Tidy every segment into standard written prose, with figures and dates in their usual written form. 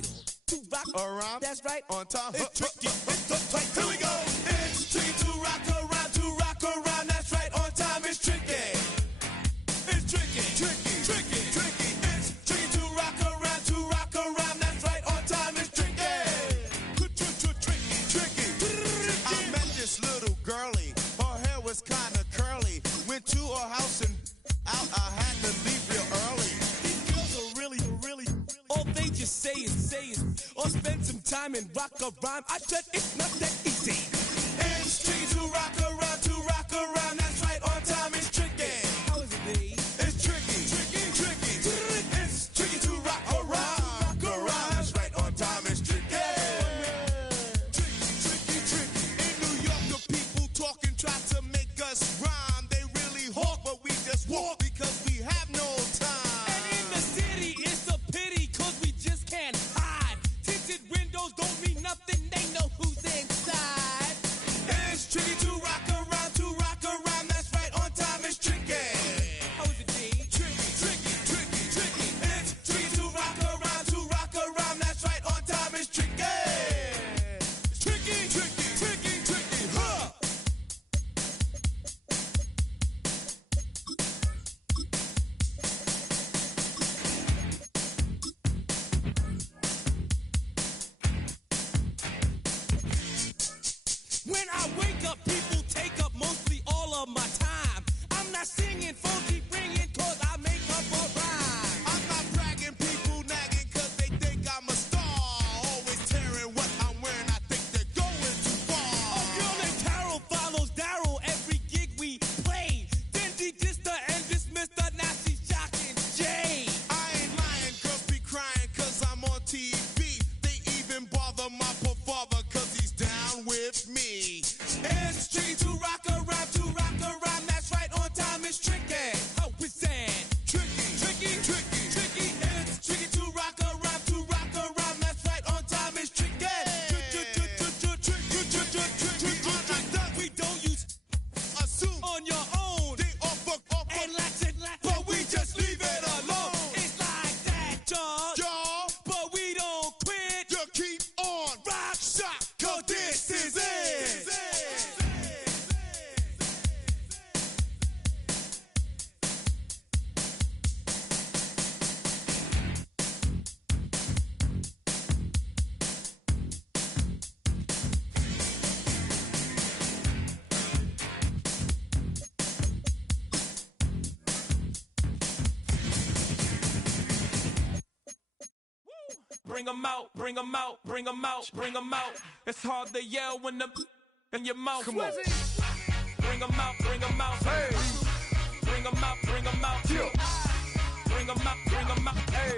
title. To rock around, that's right, on time. It's tricky, it's the title. Here we go. It's tricky to rock around, that's right, on time. It's tricky. It's tricky, tricky, tricky, tricky. It's tricky to rock around, that's right, on time. It's tricky. Tricky, tricky. I met this little girlie, her hair was kinda curly. Went to her house and out, I had to leave real early. These girls are really, all they just say is, or spend some time and rock a rhyme. I said it's not that easy. It's tricky to rock around, that's right, on time. It's tricky. How is it, babe? It's tricky, tricky, tricky. It's tricky to rock around, that's right, on time. It's tricky. Tricky, tricky. In New York, the people talking try to make us rhyme. They really hawk, but we just walk because we have no time. And in the city, it's a pity, cause we just can't hide. Tinted windows don't mean nothing, they know who's inside. It's tricky to rock around, that's right, on time. It's tricky. How is it, babe? Tricky, tricky, tricky, tricky. It's tricky to rock around, that's right, on time. It's tricky. Tricky, tricky, tricky, tricky, huh? When I wake up, people take up mostly all of my time. I'm not singing, phone keep ringing, cause I make up a rhyme. I'm not bragging, people nagging, cause they think I'm a star. Always tearing what I'm wearing, I think they're going too far. A girl named Carol follows Daryl every gig we play. Then she dissed her and dismissed her, now she's shocking Jay. I ain't lying, girls be crying, cause I'm on TV. They even bother my poor father, cause he's down with me. It's tricky to rock around, that's right, on time. It's tricky. How is that? Tricky, tricky, tricky, tricky. It's tricky to rock around, that's right, on time. It's tricky. We don't use Assume on your own. they offer, And lots and lots, but we just leave it alone. it's like that, y'all. Y'all, But we don't quit. you keep on Rock, shot, cause this is it. Bring 'em out, bring 'em out, bring 'em out, bring 'em out. It's hard to yell when the in your mouth. Come on. Bring 'em out, bring 'em out. Hey. Bring 'em out, bring 'em out. Yeah. Bring 'em out, bring 'em out. Hey.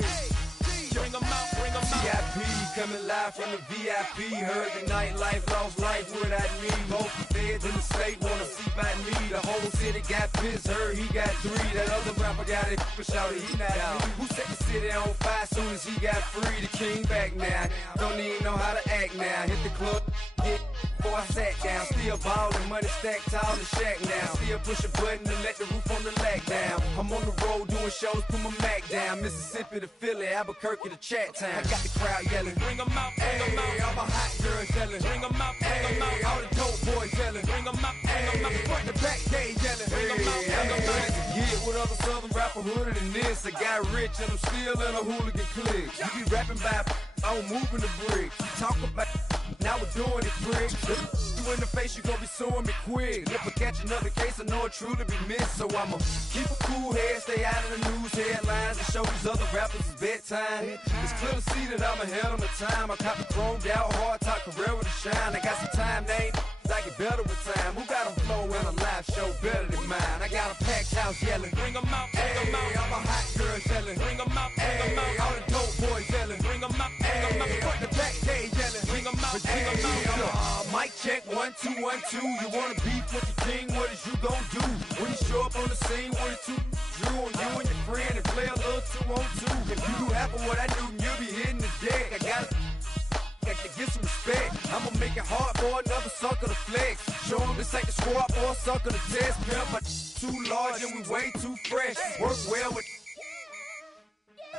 Bring 'em out, bring 'em out. VIP coming live from the VIP. Heard the nightlife, lost life without me. Both the feds in the state wanna see by me. The whole city got pissed, heard he got 3. That other rapper got it, but shouted he not me. Who set the city on fire soon as he got free? The king back now, don't even know how to act now. Hit the club, get before I sat down. Still ballin', money stacked tall in the shack now. Still push a button to let the roof on the lag down. I'm on the road doing shows, put my Mac down. Mississippi to Philly, Albuquerque to Chat Town. I got the crowd yelling. Bring 'em out, bring 'em Hey, out. all my hot girls yelling. Bring 'em out, bring 'em Hey, out. all the dope boys yelling. Bring 'em out, bring 'em out. Hey, front to back, they yelling. Bring 'em out, bring 'em out. Get with other southern rapper hooded than this. I got rich and I'm still in a hooligan clique. You be rapping by, I'm moving the bricks. Talk about, now we're doing it, prick. You in the face, you gon' be suing me quick. If I catch another case, I know it truly be missed. So I'ma keep a cool head, stay out of the news headlines, and show these other rappers it's bedtime. It's clear to see that I'm ahead of my time. I cop the chromed out, hard top career with a shine. I got some time, name. I get better with time. Who got a flow and a live show better than mine? I got a packed house yelling. Bring 'em out, bring 'em Hey, out. all my hot girls yelling. Bring 'em out, bring 'em Hey, out. all the dope boys yelling. Bring 'em out, bring 'em Hey, out. front to back, they yelling. Bring 'em out, bring 'em out. Mic check, 1 2 1 2. You wanna beef with the king? What is you gon' do when you show up on the scene? 1 2 drew on you and your friend and play a little 2 on 2. If you do half of what I do, you'll be hitting the deck. I gotta get some respect. I'ma make it hard for another sucker to flex. Show 'em this ain't the squad or a sucker to test. Pimp, but too large and we way too fresh. Work well with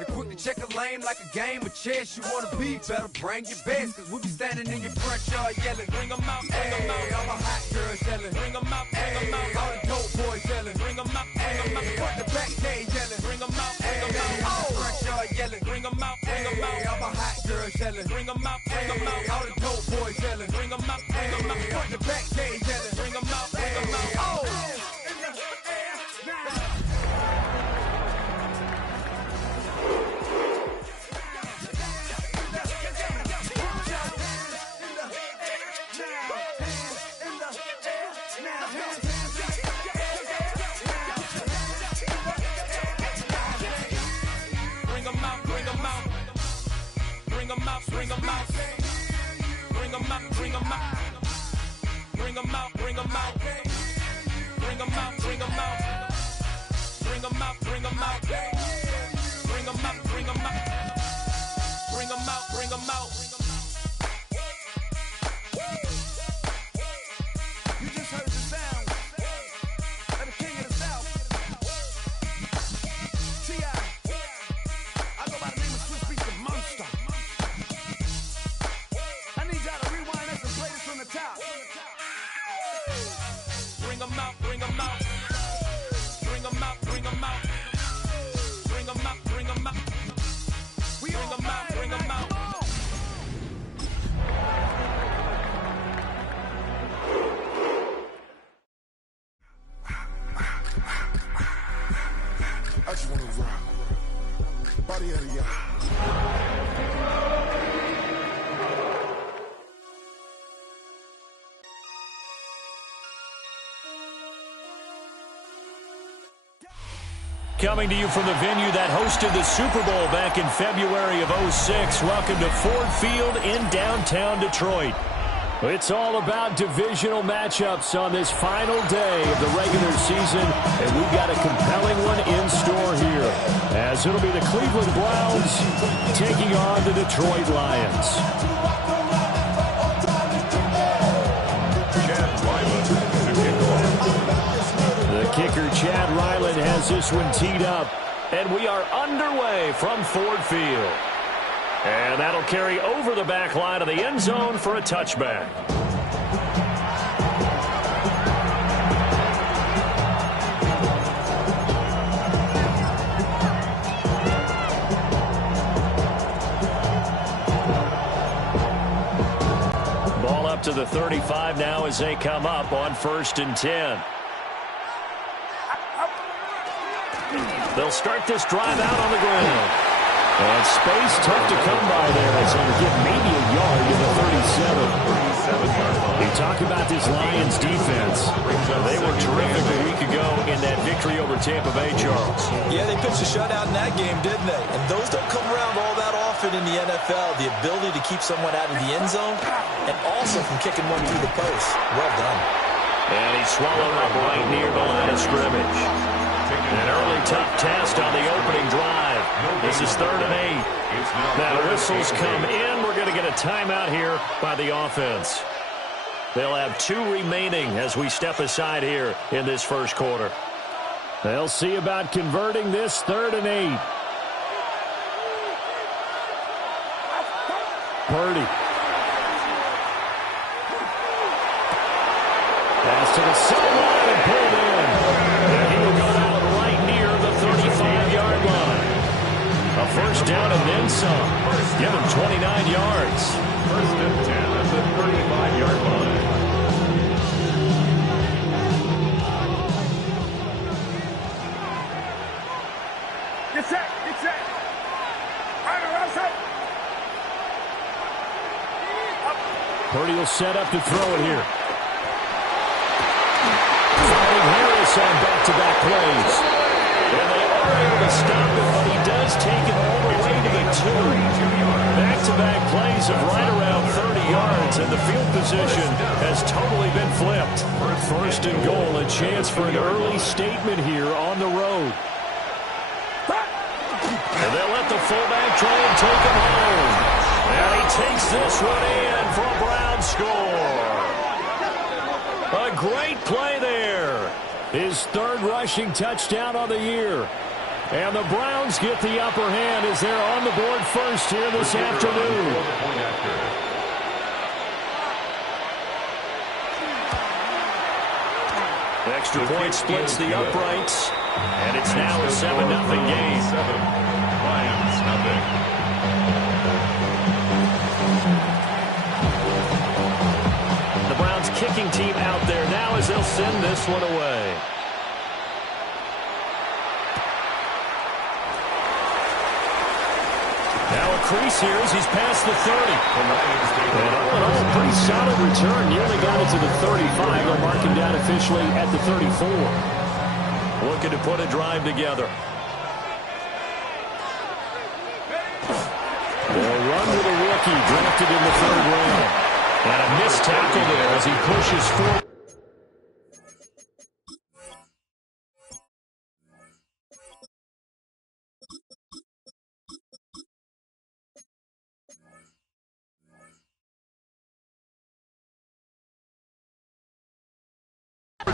They're quick to check a lane like a game of chess. You wanna be better, bring your best. Cause we be standing in your front yard yelling, bring them out, hey, all my hot girls yelling, bring them out, hey, all the dope boys yelling, bring them out, hey, front the back cage yelling, bring them out, hey, all the front yard yelling, bring them out, hey, all my hot girls yelling, bring them out, hey, all the dope boys yelling, bring them out, hey, front the back cage yelling, bring them out, hey, oh. Bring them out, bring them out, bring them out, bring them out, bring them out, bring them out, bring them out, bring them out, bring them out, bring them out, bring them out, bring them out, bring them out. You just heard the sound of the king of the South, T.I. I go by the name of Swiss Beats the Monster. Bring them out, bring them out, bring them out, bring them out, bring them out, bring them out, bring them out, bring them out. I just want to rock. Body out of y'all. Coming to you from the venue that hosted the Super Bowl back in February of '06. Welcome to Ford Field in downtown Detroit. It's all about divisional matchups on this final day of the regular season, and we've got a compelling one in store here, as it'll be the Cleveland Browns taking on the Detroit Lions. The kicker, Chad Ryland, has this one teed up, and we are underway from Ford Field. And that'll carry over the back line of the end zone for a touchback. Ball up to the 35 now as they come up on 1st and 10. They'll start this drive out on the ground. And space tough to come by there as they get maybe a yard to the 37. You talk about this Lions defense. They were terrific a week ago in that victory over Tampa Bay, Charles. Yeah, they pitched a shutout in that game, didn't they? And those don't come around all that often in the NFL. The ability to keep someone out of the end zone and also from kicking one through the post. Well done. And he swallowed up right near the line of scrimmage. An early tough test on the opening drive. This is 3rd and 8. Now whistles come in. We're going to get a timeout here by the offense. They'll have 2 remaining as we step aside here in this first quarter. They'll see about converting this 3rd and 8. Purdy. Pass to the sideline and pulled in. And he will go out right near the 35-yard line. A first down and then some. Give him 29 yards. 1st and 10 at the 35-yard line. Get set, get set. Outside. Purdy will set up to throw it here. Finding Harris on back-to-back plays. And they are able to stop it, but he does take it all the way to the 2. Back-to-back plays of right around 30 yards, and the field position has totally been flipped. 1st and goal, a chance for an early statement here on the road. And they'll let the fullback try and take him home. And he takes this one in for a Brown score. A great play there. His 3rd rushing touchdown on the year. And the Browns get the upper hand as they're on the board first here this afternoon. The extra point splits the uprights, and it's now a 7-0 game. Lions nothing. The Browns kicking team out there now as they'll send this one away. Now a crease here as he's past the 30. And all in all, a pretty solid return. Nearly got it to the 35. They'll mark him down officially at the 34. Looking to put a drive together. They'll run with a rookie drafted in the 3rd round. And a missed tackle there as he pushes forward.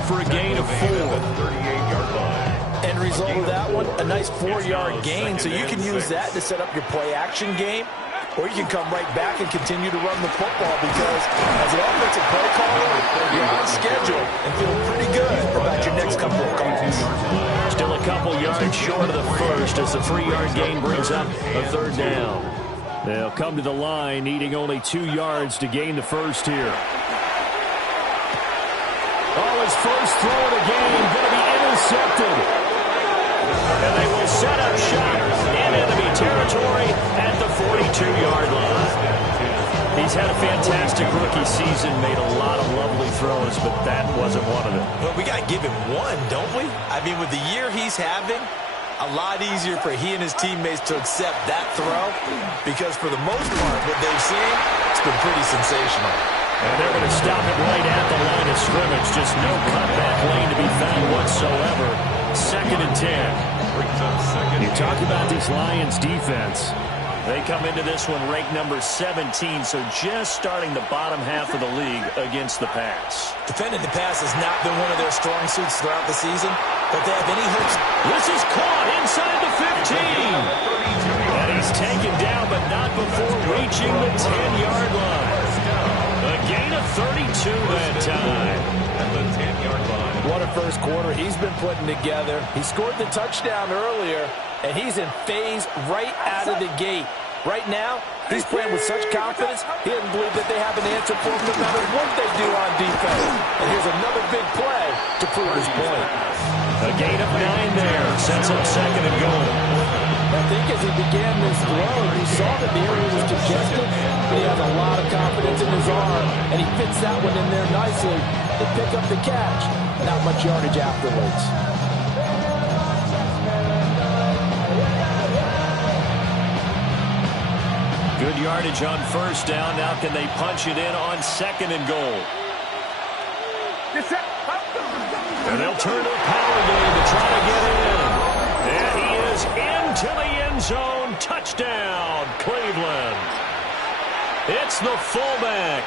For a gain of 4. 38-yard line. End result of that one, a nice 4-yard gain. So you can use that to set up your play-action game, or you can come right back and continue to run the football because as an offensive play caller, you're on schedule and feel pretty good about your next couple of calls. Still a couple yards short of the first as the 3-yard gain brings up a 3rd down. They'll come to the line needing only 2 yards to gain the first here. Oh, his first throw of the game going to be intercepted. And they will set up shop in enemy territory at the 42-yard line. He's had a fantastic rookie season, made a lot of lovely throws, but that wasn't one of them. Well, we got to give him one, don't we? I mean, with the year he's having, a lot easier for he and his teammates to accept that throw because for the most part, what they've seen, it's been pretty sensational. And they're going to stop it right at the line of scrimmage. Just no cutback lane to be found whatsoever. 2nd and 10. You talk about this Lions defense. They come into this one ranked number 17, so just starting the bottom half of the league against the pass. Defending the pass has not been one of their strong suits throughout the season, but they have any hopes. This is caught inside the 15. And he's taken down, but not before reaching the 10-yard line. A gain of 32 that time. At the 10-yard line. What a first quarter he's been putting together. He scored the touchdown earlier, and he's in phase right out of the gate. Right now, he's playing with such confidence, he doesn't believe that they have an answer for him no matter what they do on defense. And here's another big play to prove his point. A gain of 9 there. Sets up 2nd and goal. I think as he began this throw, he saw that the area was congested, but he has a lot of confidence in his arm, and he fits that one in there nicely to pick up the catch. Not much yardage afterwards. Good yardage on 1st down. Now can they punch it in on 2nd and goal? And they'll turn to a power game to try to get in. And he is into the end zone. Touchdown, Cleveland. It's the fullback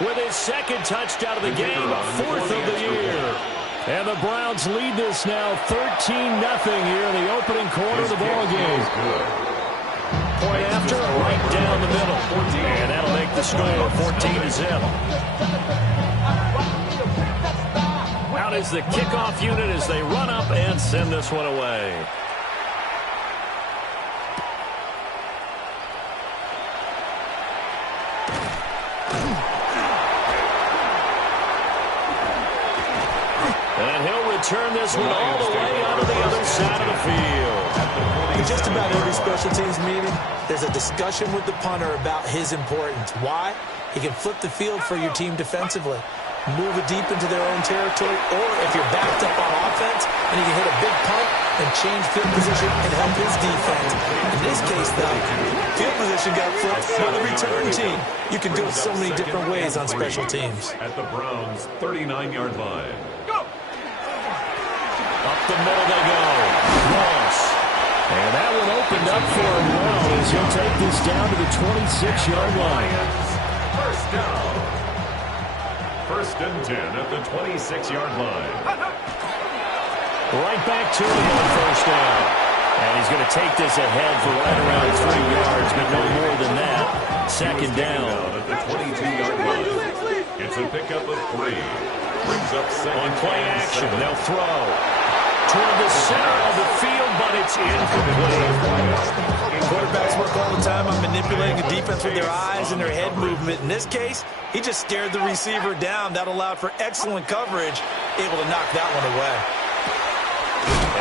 with his 2nd touchdown of the game, 4th of the year. And the Browns lead this now 13-0 here in the opening quarter of the ball game. Point after, right down the middle. And that'll make the score 14-0. Out is the kickoff unit as they run up and send this one away. And he'll return this one all the way onto the other side of the field. In just about every special teams meeting, there's a discussion with the punter about his importance. Why? He can flip the field for your team defensively, move it deep into their own territory, or if you're backed up on offense, and he can hit a big punt and change field position and help his defense. In this case, though, field position got flipped by the return team. You can do it so many different ways on special teams. At the Browns' 39-yard line. Up the middle they go. Ross. And that one opened up for him well as he'll take this down to the 26-yard line. First down. 1st and 10 at the 26-yard line. Right back to him on 1st down. And he's going to take this ahead for right around 3 yards, but no more than that. Second down. At the 22-yard line. It's a pickup of 3. Brings up second. On play action, they'll throw toward the center of the field, but it's incomplete. Quarterbacks work all the time on manipulating the defense with their eyes and their head movement. In this case, he just stared the receiver down. That allowed for excellent coverage, able to knock that one away.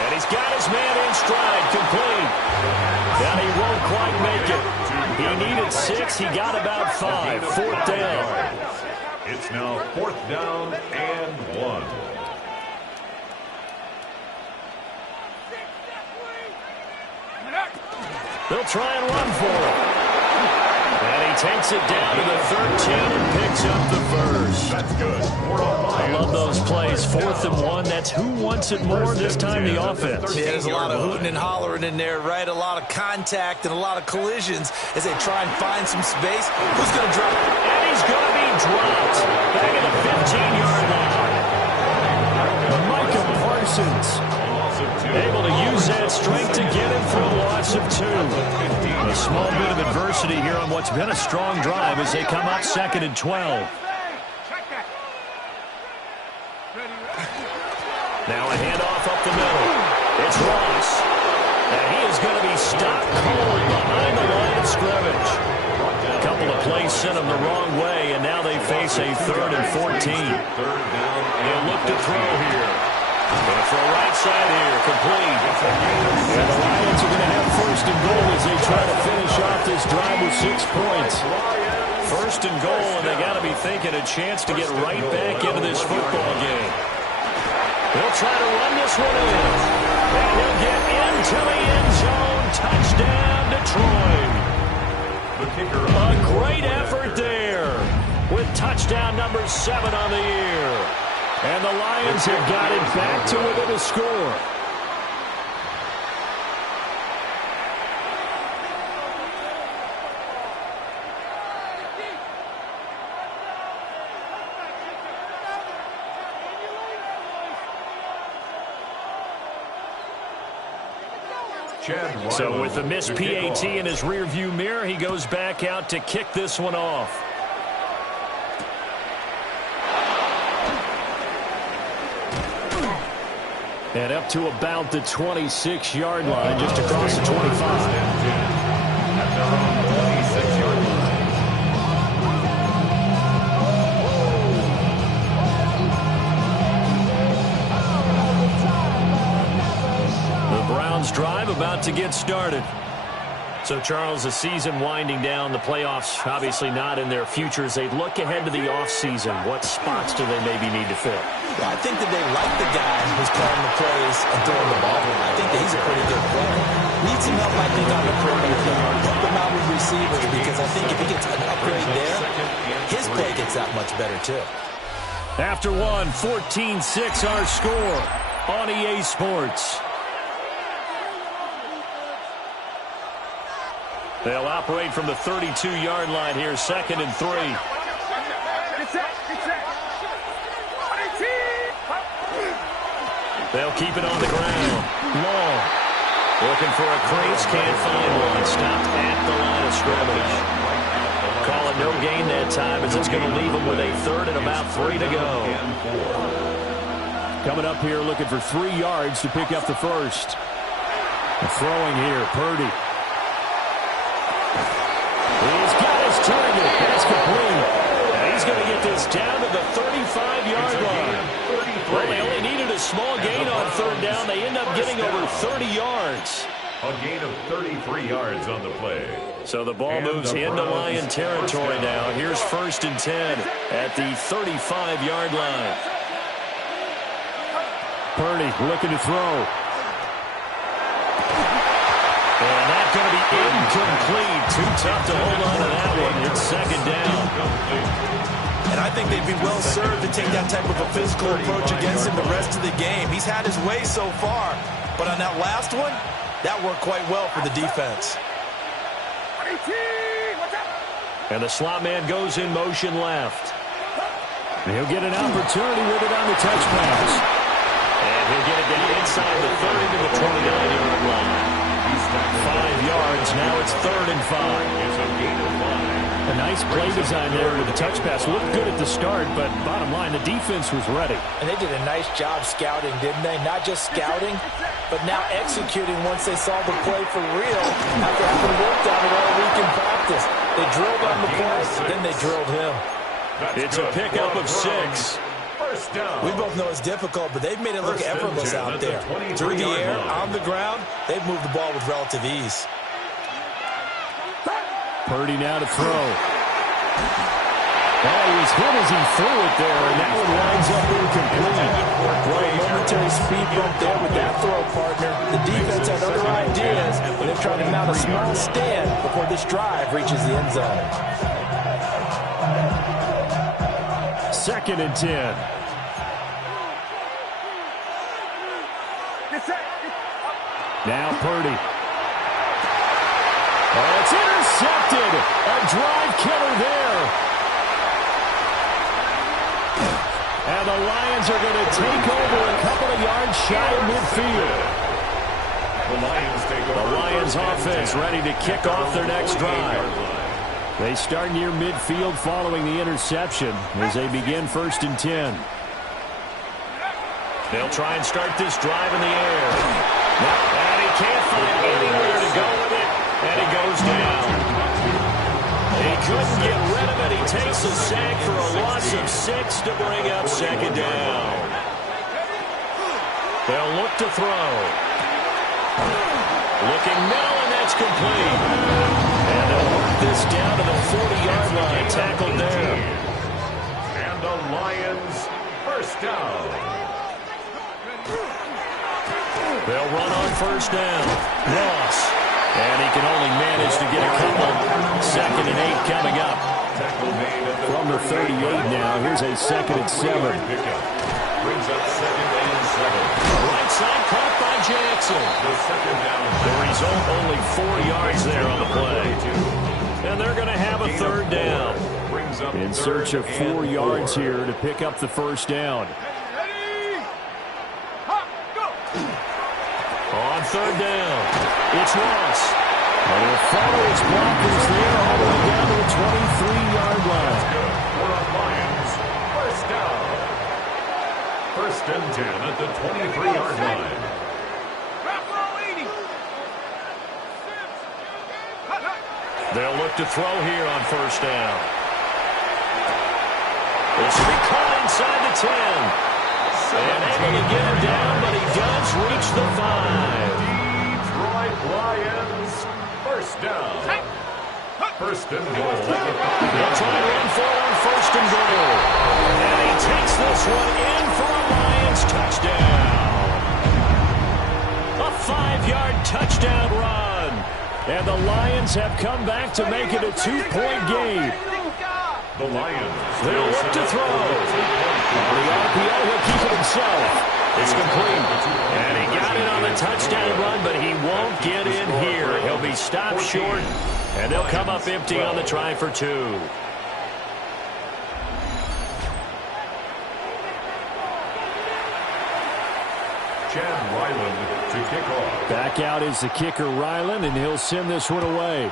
And he's got his man in stride, complete. And he won't quite make it. He needed 6, he got about 5. 4th down. It's now 4th down and 1. They'll try and run for it. And he takes it down to the 13 and picks up the first. That's good. I love those plays. 4th and 1. That's who wants it more this time, the offense. Yeah, there's a lot of hooting and hollering in there, right? A lot of contact and a lot of collisions as they try and find some space. Who's going to drop? And he's going to be dropped. Back at the 15-yard line. Micah Parsons able to use that strength to get him for a loss of 2. A small bit of adversity here on what's been a strong drive as they come up 2nd and 12. Now a handoff up the middle. It's Ross. And he is going to be stopped cold behind the line of scrimmage. A couple of plays sent him the wrong way, and now they face a 3rd and 14. They'll look to throw here. Going for a right side here, complete. And the Lions are going to have 1st and goal as they try to finish off this drive with 6 points. 1st and goal, and they got to be thinking a chance to get right back into this football game. They'll try to run this one in. And he'll get into the end zone. Touchdown, Detroit. A great effort there with touchdown number 7 on the year. And the Lions have got it back to within a score. So with the missed PAT in his rearview mirror, he goes back out to kick this one off. And up to about the 26-yard line, just across the 25. At their own 26-yard line. The Browns drive about to get started. So, Charles, the season winding down, the playoffs obviously not in their future. As they look ahead to the offseason, what spots do they maybe need to fill? Well, I think that they like the guy who's calling the plays and throwing the ball. I think that he's a pretty good player. Needs some help, I think, on the perimeter. Help him out with receivers, because I think if he gets an upgrade there, his play gets that much better, too. After one, 14-6 our score on EA Sports. They'll operate from the 32-yard line here, 2nd and 3. They'll keep it on the ground. Long. Looking for a crease, can't find one. Stopped at the line of scrimmage. Call it no gain that time as it's going to leave them with a 3rd and about 3 to go. Coming up here looking for 3 yards to pick up the first. Throwing here, Purdy. He's got his target. That's complete. And he's going to get this down to the 35-yard line. Well, they only needed a small gain on 3rd down. They end up getting over 30 yards. A gain of 33 yards on the play. So the ball moves into Lion territory now. Here's 1st and 10 at the 35-yard line. Purdy looking to throw. And that's going to be incomplete. Too tough to hold on to that one. It's 2nd down. And I think they'd be well served to take that type of a physical approach against him the rest of the game. He's had his way so far, but on that last one, that worked quite well for the defense. And the slot man goes in motion left. And he'll get an opportunity with it on the touch pass. And he'll get it down inside the 30 to the 29-yard line. 5 yards. Now it's 3rd and 5. It's a gain of 5. A nice play design there with the touch pass. Looked good at the start, but bottom line, the defense was ready. And they did a nice job scouting, didn't they? Not just scouting, but now executing once they saw the play for real after having worked on it all week in practice. They drilled on the play, then they drilled him. It's a pickup of 6. First down. We both know it's difficult, but they've made it look effortless out there. Through the air, on the ground, they've moved the ball with relative ease. Purdy now to throw. Oh, he was hit as he threw it there, and that one winds up incomplete. Well, a momentary speed bump there with that throw, partner. The defense had other ideas, and they're trying to mount a small stand before this drive reaches the end zone. 2nd and 10. Now Purdy. Oh, it's intercepted. A drive killer there. And the Lions are going to take over a couple of yards shy of midfield. The Lions offense ready to kick off their next drive. They start near midfield following the interception as they begin 1st and 10. They'll try and start this drive in the air. And he can't find anywhere to go with it. And he goes down. He couldn't get rid of it. He takes a sack for a loss of 6 to bring up 2nd down. They'll look to throw. Looking middle, and that's complete. And they'll work this down to the 40-yard line. Tackled there. And the Lions, first down. They'll run on 1st down. Ross. And he can only manage to get a couple. 2nd and 8 coming up. From the 38 now, here's a 2nd and 7. Brings up 2nd and 7. Right side caught by Jackson. The 2nd down. The result, only 4 yards there on the play. And they're going to have a 3rd down. In search of 4 yards here to pick up the 1st down. On 3rd down, it's Ross. And he'll follow his blockers there all the way down to the 23-yard line. For the Lions, first down. 1st and 10 at the 23-yard line. They'll look to throw here on 1st down. This will be caught inside the 10. And able to get him down, but he does reach the 5. Detroit Lions, first down. 1st and goal. They'll try to run for it on 1st and goal. And he takes this one in for a Lions touchdown. A 5-yard touchdown run. And the Lions have come back to make it a 2-point game. The Lions. They'll look to throw. The RPO will keep it himself. It's complete. And he got it on the touchdown run, but he won't get in here. He'll be stopped short, and they'll come up empty on the try for 2. Chad Ryland to kick off. Back out is the kicker, Ryland, and he'll send this one away.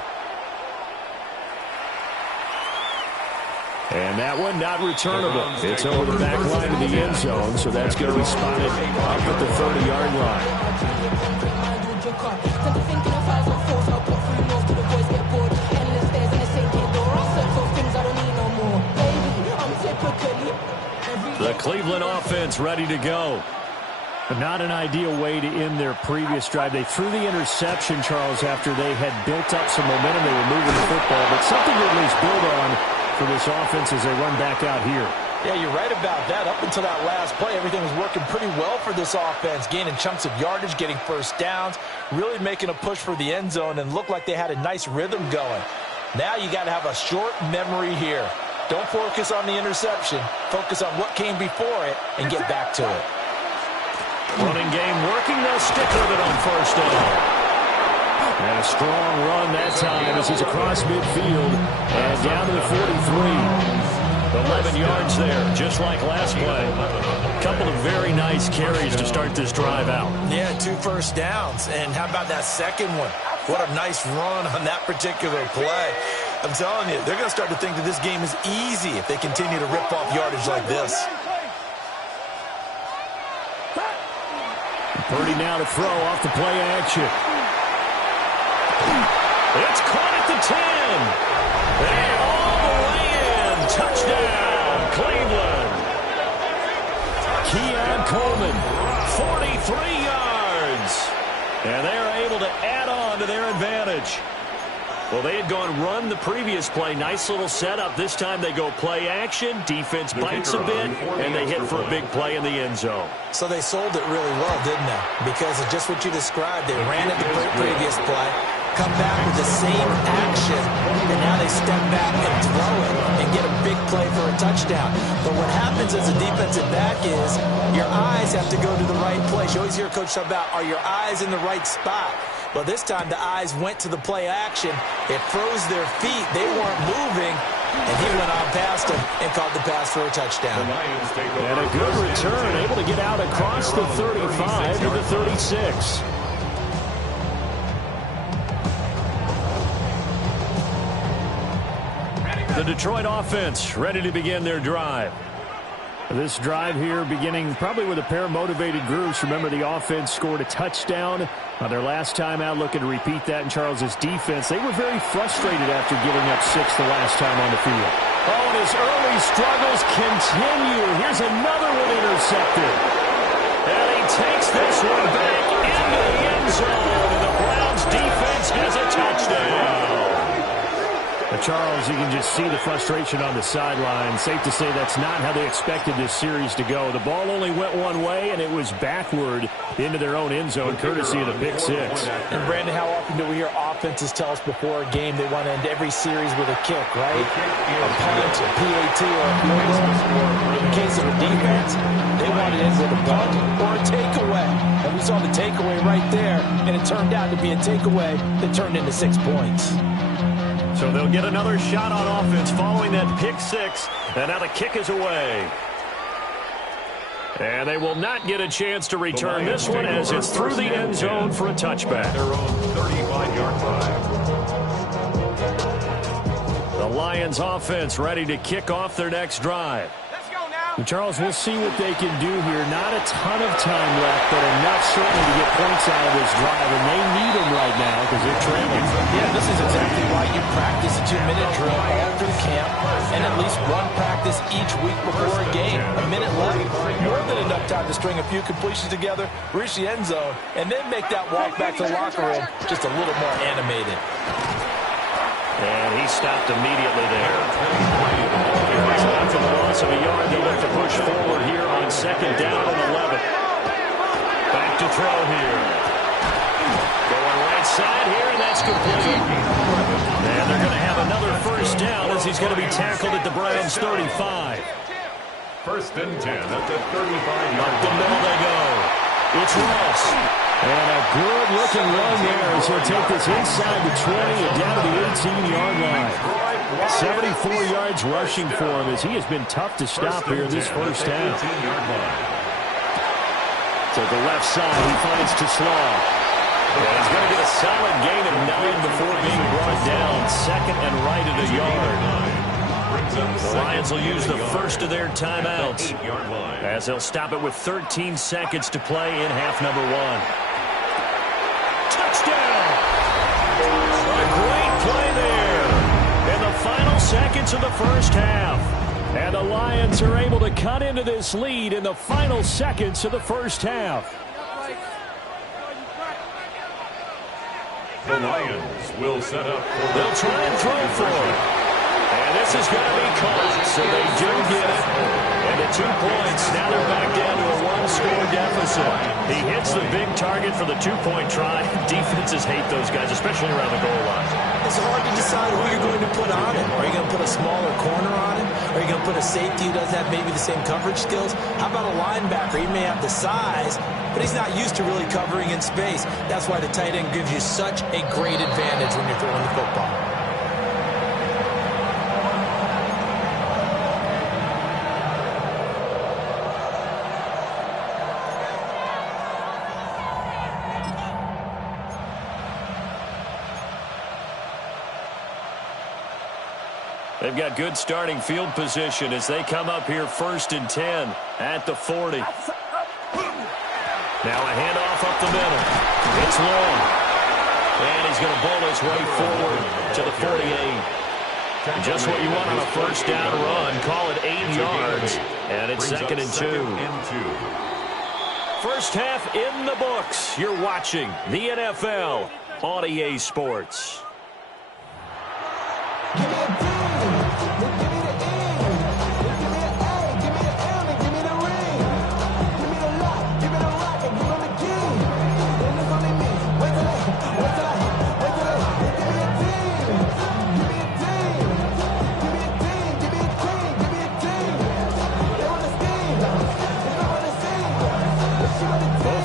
And that one not returnable. It's over the back line of the end zone, so that's going to be spotted up at the 30-yard line. The Cleveland offense ready to go. But not an ideal way to end their previous drive. They threw the interception, Charles, after they had built up some momentum. They were moving the football, but something to at least build on for this offense as they run back out here. Yeah, you're right about that. Up until that last play, everything was working pretty well for this offense, gaining chunks of yardage, getting 1st downs, really making a push for the end zone, and looked like they had a nice rhythm going. Now you got to have a short memory here. Don't focus on the interception. Focus on what came before it and get back to it. Running game working. They'll stick with it on 1st down. And a strong run that time as he's across midfield and down to the 43. The 7 yards there, just like last play. A couple of very nice carries to start this drive out. Yeah, 2 first downs. And how about that second one? What a nice run on that particular play. I'm telling you, they're going to start to think that this game is easy if they continue to rip off yardage like this. Purdy now to throw off the play action. It's caught at the 10. And all the way in. Touchdown, Cleveland. Keon Coleman, 43 yards. And they are able to add on to their advantage. Well, they had gone run the previous play. Nice little setup. This time they go play action. Defense bites a bit, and they hit for a big play in the end zone. So they sold it really well, didn't they? Because of just what you described. They ran it the previous play, come back with the same action, and now they step back and throw it and get a big play for a touchdown. But what happens as a defensive back is your eyes have to go to the right place. You always hear Coach talk about, are your eyes in the right spot? Well, this time the eyes went to the play action. It froze their feet. They weren't moving, and he went on past them and caught the pass for a touchdown. And a good return, able to get out across the 35 to the 36. The Detroit offense ready to begin their drive. This drive here beginning probably with a pair of motivated groups. Remember, the offense scored a touchdown on their last time out, looking to repeat that in Charles's defense. They were very frustrated after giving up 6 the last time on the field. Oh, and his early struggles continue. Here's another one intercepted. And he takes this one back into the end zone, and the Browns defense has a touchdown. Charles, you can just see the frustration on the sideline. Safe to say that's not how they expected this series to go. The ball only went one way, and it was backward into their own end zone, courtesy of the pick 6. And, Brandon, how often do we hear offenses tell us before a game they want to end every series with a kick, right? A punt, a PAT, or a field goal. In the case of a defense, they want to end with a punt or a takeaway. And we saw the takeaway right there, and it turned out to be a takeaway that turned into 6 points. So they'll get another shot on offense following that pick 6. And now the kick is away. And they will not get a chance to return this one as it's through the end zone for a touchback. Their own 35-yard line. The Lions offense ready to kick off their next drive. Charles, we'll see what they can do here. Not a ton of time left, but enough certainly to get points out of this drive, and they need them right now because they're trailing. Yeah, this is exactly why you practice a 2-minute drill all through camp and at least one practice each week before a game. A minute left, more than enough time to string a few completions together, reach the end zone, and then make that walk back to the locker room just a little more animated. And he stopped immediately there. So after the loss of a yard, they look to push forward here on 2nd down and 11. Back to throw here. Going right side here, and that's complete. And they're going to have another first down as he's going to be tackled at the Browns' 35. 1st and 10 at the 35-yard Up the middle they go. It's Ross. And a good-looking run there as he'll take this inside the 20 and down to the 18-yard line. 74 yards rushing for him as he has been tough to stop here this first half. To the left side, he finds Teslaw. And he's going to get a solid gain of 9 before being brought down. 2nd and right at a yard. The Lions will use the first of their timeouts as they'll stop it with 13 seconds to play in half number 1. Touchdown! A great play there in the final seconds of the first half. And the Lions are able to cut into this lead in the final seconds of the first half. The Lions will set up. They'll try and throw for it. And this is going to be caught, so they do get it. And the 2 points, now they're back down to a 1-score deficit. He hits the big target for the 2-point try. Defenses hate those guys, especially around the goal line. It's hard to decide who you're going to put on him. Are you going to put a smaller corner on him? Are you going to put a safety who doesn't have maybe the same coverage skills? How about a linebacker? He may have the size, but he's not used to really covering in space. That's why the tight end gives you such a great advantage when you're throwing the football. They've got good starting field position as they come up here 1st and 10 at the 40. Now a handoff up the middle. It's long. And he's going to bowl his way forward to the 48. Just what you want on a first down run. Call it 8 yards. And it's 2nd and 2. First half in the books. You're watching the NFL on EA Sports.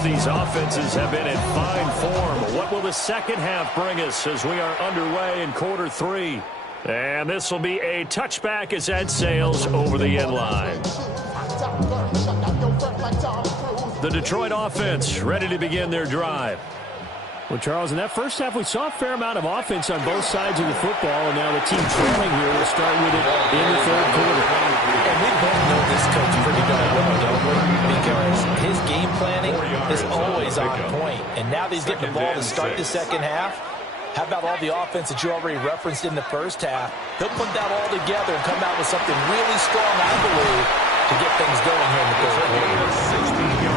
These offenses have been in fine form. What will the second half bring us as we are underway in quarter 3? And this will be a touchback as that sails over the end line. The Detroit offense ready to begin their drive. Well, Charles, in that first half, we saw a fair amount of offense on both sides of the football, and now the team trailing here will start with it in the third quarter. And we both know this coach pretty darn well, don't we? Because his game planning is always on point. And now that he's getting the ball to start the second half, how about all the offense that you already referenced in the first half? He'll put that all together and come out with something really strong, I believe, to get things going here in the third quarter.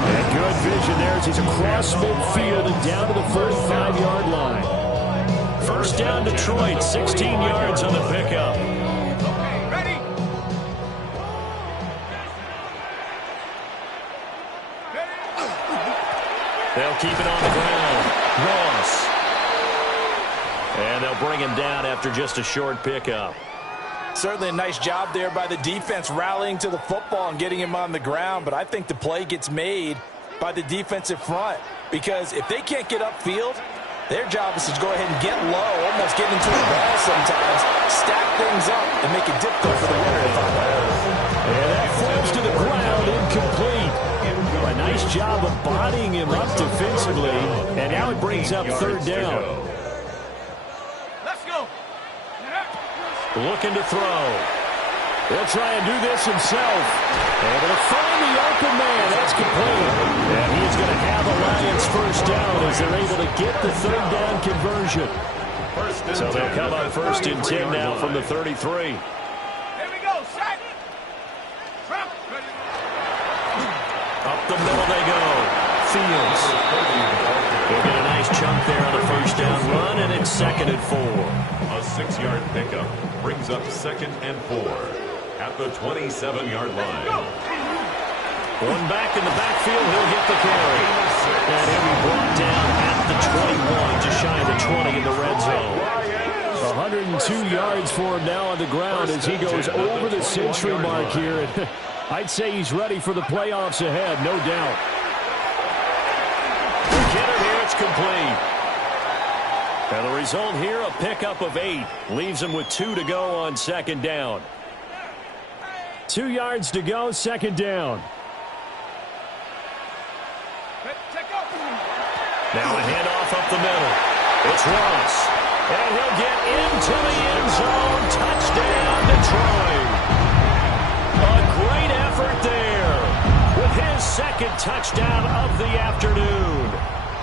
And good vision there as he's across midfield and down to the 45-yard line. First down Detroit, 16 yards on the pickup. Ready? They'll keep it on the ground. Ross. And they'll bring him down after just a short pickup. Certainly a nice job there by the defense rallying to the football and getting him on the ground, but I think the play gets made by the defensive front because if they can't get upfield, their job is to go ahead and get low, almost get into the ball sometimes, stack things up, and make it difficult for the runner to find out. And that falls to the ground, incomplete. A nice job of bodying him up defensively, and now it brings up third down. Let's go. Looking to throw. He'll try and do this himself. Able to find the open man. That's complete. And he is going to have a Lions first down as they're able to get the third down conversion. So they'll come up 1st and 10 now from the 33. Here we go. Set. Drop. Up the middle they go. Fields. He'll get a nice chunk there on the first down run, and it's 2nd and 4. A 6-yard pickup brings up 2nd and 4 at the 27-yard line. One back in the backfield, he'll get the carry. And he'll be brought down at the 21, just shy of the 20 in the red zone. 102 yards for him now on the ground as he goes over the century mark here. And I'd say he's ready for the playoffs ahead, no doubt. Get it here, it's complete. And the result here, a pickup of 8. Leaves him with 2 to go on 2nd down. 2 yards to go, 2nd down. Now a handoff up the middle. It's Ross. And he'll get into the end zone. Touchdown, Detroit. A great effort there with his 2nd touchdown of the afternoon.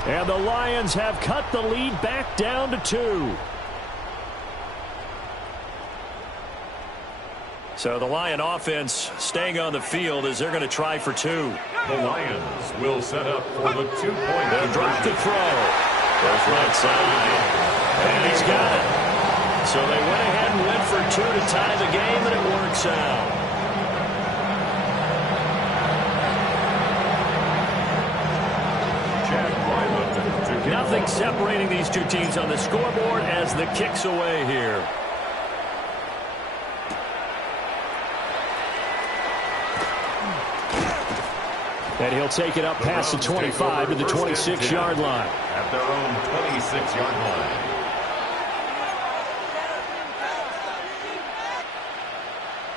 And the Lions have cut the lead back down to 2. So the Lion offense staying on the field as they're going to try for 2. The Lions will set up for the 2-point. They'll drop the throw. Goes right side. And he's got it. So they went ahead and went for 2 to tie the game, and it works out. Nothing separating these two teams on the scoreboard as the kick's away here. And he'll take it up past the 25 to the 26-yard line. At their own 26-yard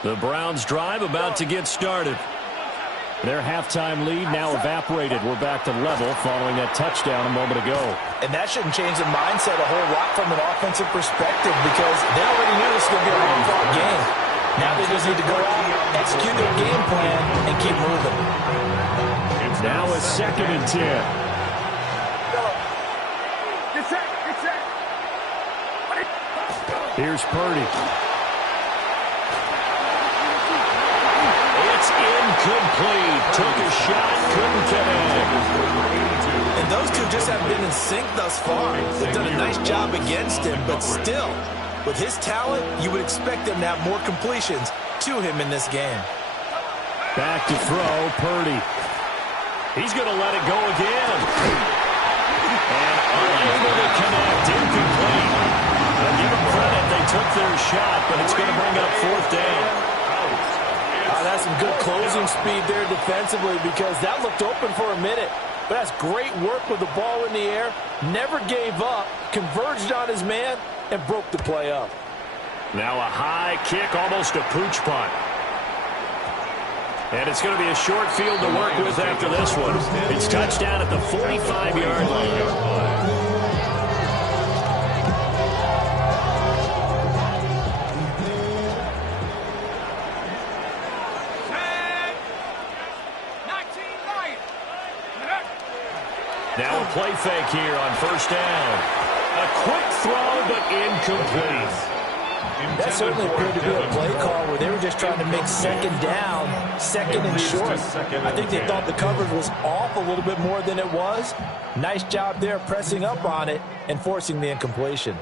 line. The Browns drive about to get started. Their halftime lead now evaporated. We're back to level following that touchdown a moment ago. And that shouldn't change the mindset a whole lot from an offensive perspective because they already knew this was going to be a hard-fought game. Now they just need to go out, execute their game plan, and keep moving. It's now a 2nd and 10. Here's Purdy. It's incomplete. Took a shot, couldn't connect. And those two just haven't been in sync thus far. They've done a nice job against him, but still, with his talent, you would expect them to have more completions to him in this game. Back to throw, Purdy. He's going to let it go again. And unable to connect, incomplete. I'll give them credit, they took their shot, but it's going to bring up 4th down. That's some good closing speed there defensively because that looked open for a minute. But that's great work with the ball in the air. Never gave up, converged on his man, and broke the play up. Now a high kick, almost a pooch punt. And it's going to be a short field to work with after this one. It's touchdown at the 45-yard line. Now a play fake here on 1st down. A quick throw, but incomplete. That certainly appeared to be a play call where they were just trying to make 2nd down, 2nd and short. I think they thought the coverage was off a little bit more than it was. Nice job there pressing up on it and forcing the incompletion.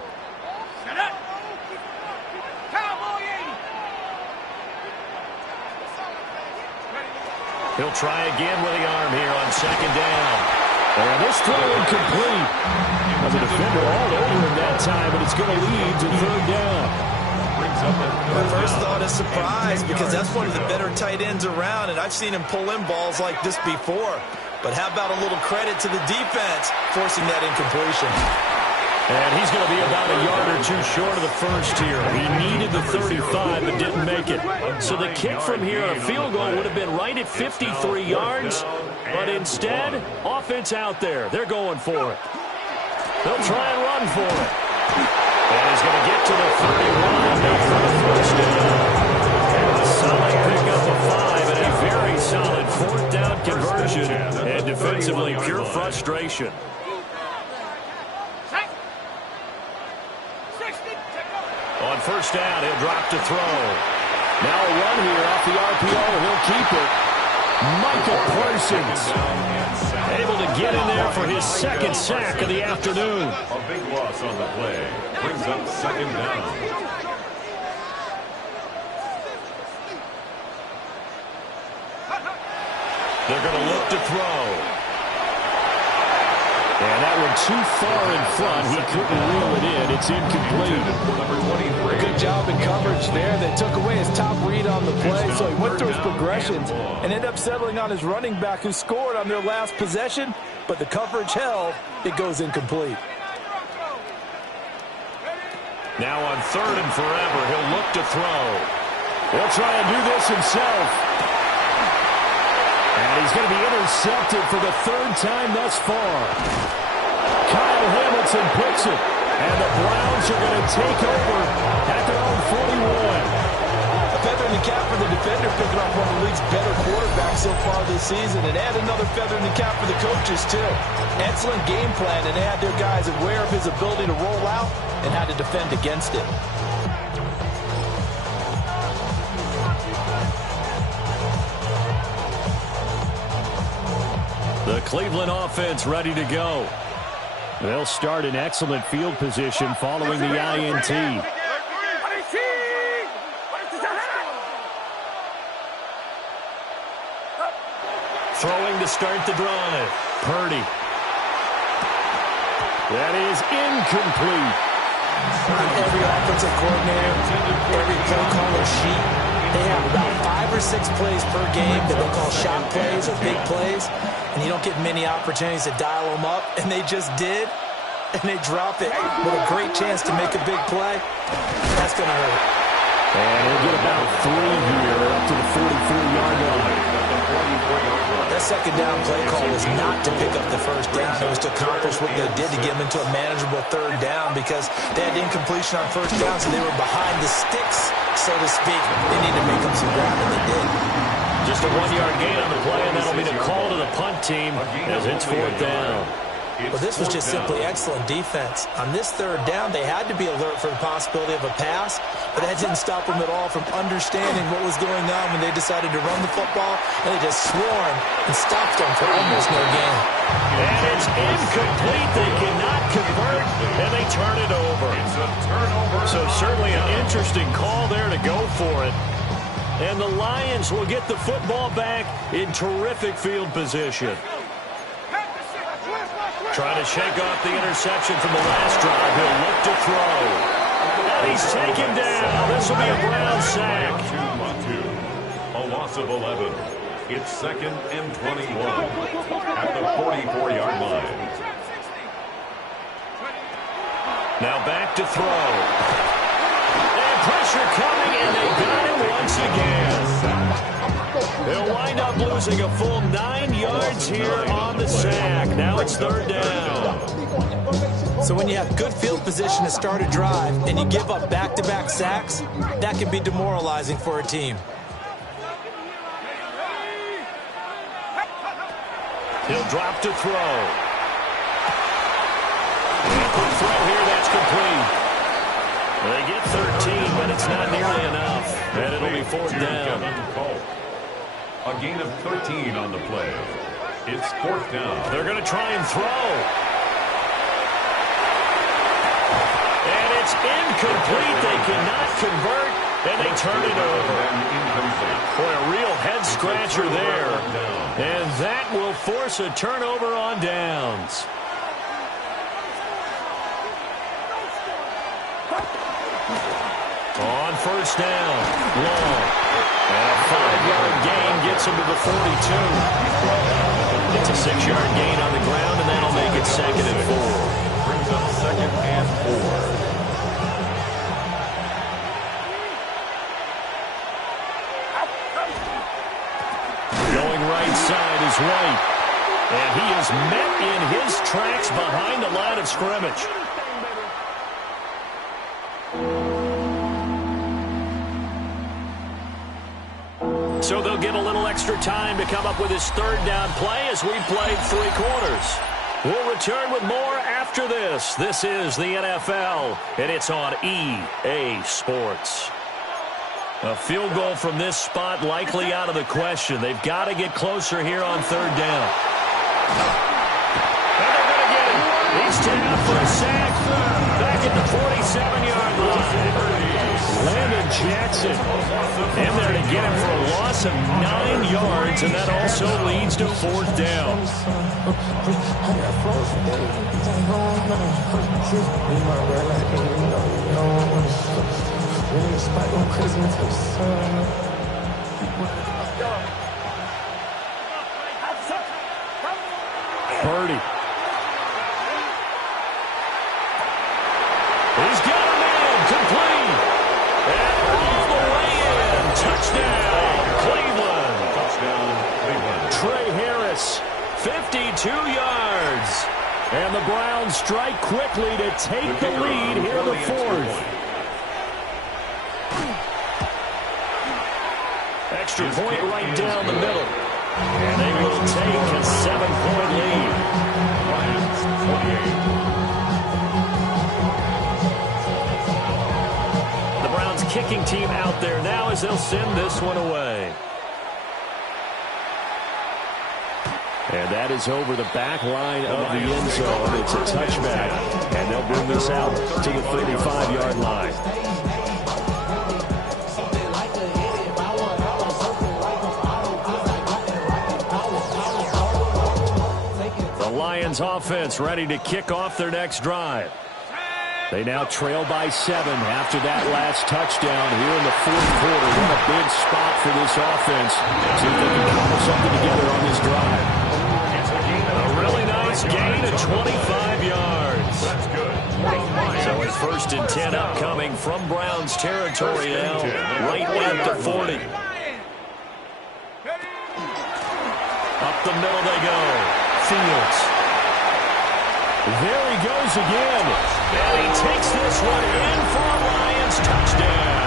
He'll try again with the arm here on 2nd down. And this throw incomplete. The defender all over him that time, but it's going to lead to 3rd down. My first thought is surprise because that's one of the better tight ends around, and I've seen him pull in balls like this before. But how about a little credit to the defense forcing that incompletion? And he's going to be about a yard or two short of the first here. He needed the 35, but didn't make it. So the kick from here, a field goal, would have been right at 53 yards. But instead, offense out there. They're going for it. They'll try and run for it. And he's going to get to the 31 now for the first down. And a solid pickup of 5 and a very solid 4th down conversion. And defensively, pure frustration. On 1st down, he'll drop to throw. Now a run here off the RPO. He'll keep it. Michael Parsons able to get in there for his 2nd sack of the afternoon. A big loss on the play. Brings up 2nd down. They're going to look to throw. And that one too far in front. He couldn't reel it in. It's incomplete. Number 23. Good job in coverage there. They took away his top read on the play, so he went through his progressions and ended up settling on his running back who scored on their last possession, but the coverage held. It goes incomplete. Now on 3rd and forever, he'll look to throw. He'll try and do this himself. And he's going to be intercepted for the 3rd time thus far. Kyle Hamilton picks it. And the Browns are going to take over at their own 41. A feather in the cap for the defender, picking up one of the league's better quarterbacks so far this season. And add another feather in the cap for the coaches, too. Excellent game plan, and they had their guys aware of his ability to roll out and how to defend against it. The Cleveland offense ready to go. They'll start in excellent field position following the INT. Throwing to start the drive. Purdy. That is incomplete. Every offensive coordinator, every play caller sheet, they have about 5 or 6 plays per game that they call shot plays or big plays, and you don't get many opportunities to dial them up, and they just did, and they drop it with a great chance to make a big play. That's going to hurt. And he'll get about 3 here up to the 44-yard line. second down play call was not to pick up the first down. It was to accomplish what they did to get them into a manageable third down because they had incompletion on first down, so they were behind the sticks, so to speak. They needed to make them some ground, and they did. Just a 1-yard gain on the play, and that'll be the call to the punt team as it's fourth down. Well, this was just simply excellent defense. On this third down, they had to be alert for the possibility of a pass, but that didn't stop them at all from understanding what was going on when they decided to run the football, and they just swarmed and stopped them for almost no gain. And it's incomplete. They cannot convert, and they turn it over. So certainly an interesting call there to go for it. And the Lions will get the football back in terrific field position. Trying to shake off the interception from the last drive. He'll look to throw. And he's taken down. This will be a Brown sack. A loss of 11. It's 2nd and 21 at the 44-yard line. Now back to throw. And pressure coming, and they got him once again. They'll wind up losing a full 9 yards here on the sack. Now it's third down. So when you have good field position to start a drive and you give up back-to-back sacks, that can be demoralizing for a team. He'll drop to throw. And quick throw here, that's complete. They get 13, but it's not nearly enough. And it'll be fourth down. A gain of 13 on the play. It's fourth down. They're going to try and throw. And it's incomplete. They cannot convert, and they turn it over. Boy, a real head-scratcher there. And that will force a turnover on downs. On first down, Long. And a 5-yard gain gets him to the 42. It's a 6-yard gain on the ground, and that'll make it 2nd and 4. Brings up 2nd and 4. Going right side is White. And he is met in his tracks behind the line of scrimmage. So they'll get a little extra time to come up with his third down play as we played 3 quarters. We'll return with more after this. This is the NFL, and it's on EA Sports. A field goal from this spot likely out of the question. They've got to get closer here on third down. And they're going to get him. He's tapped for a sack back at the 47-yard line. Landon Jackson in there to get him for a loss of 9 yards, and that also leads to fourth down. Purdy. He's got him in, complete. And all the way in, touchdown, Cleveland. Touchdown, Cleveland. Trey Harris, 52 yards. And the Browns strike quickly to take the lead here in the fourth. Extra point right down the middle. And they will take a 7-point lead. Lions, 28. The Browns kicking team out there now as they'll send this one away. And that is over the back line of the end zone. It's a touchback. And they'll bring this out to the 35-yard line. The Lions offense ready to kick off their next drive. They now trail by 7 after that last touchdown here in the fourth quarter. What a big spot for this offense. See if they can cobble something together on this drive. A really nice gain of 25 yards. That's good. So it's 1st and 10 upcoming from Browns territory now, right at the 40. Up the middle they go. Fields. There he goes again. And he takes this one in for a Lions touchdown.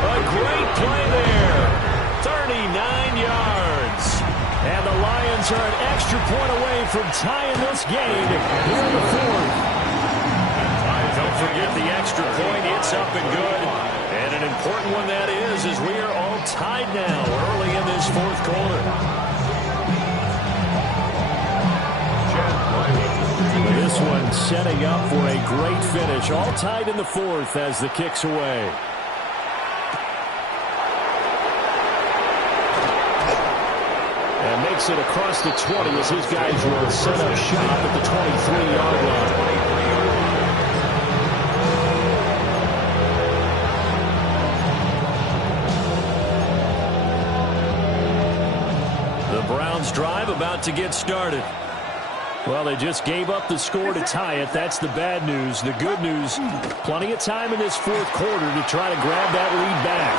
A great play there. 39 yards. And the Lions are an extra point away from tying this game here in the fourth. Don't forget the extra point. It's up and good. And an important one that is we are all tied now early in this fourth quarter. This one setting up for a great finish. All tied in the fourth as the kick's away. And makes it across the 20 as his guys will set up shop at the 23-yard line. The Browns drive about to get started. Well, they just gave up the score to tie it. That's the bad news. The good news, plenty of time in this fourth quarter to try to grab that lead back.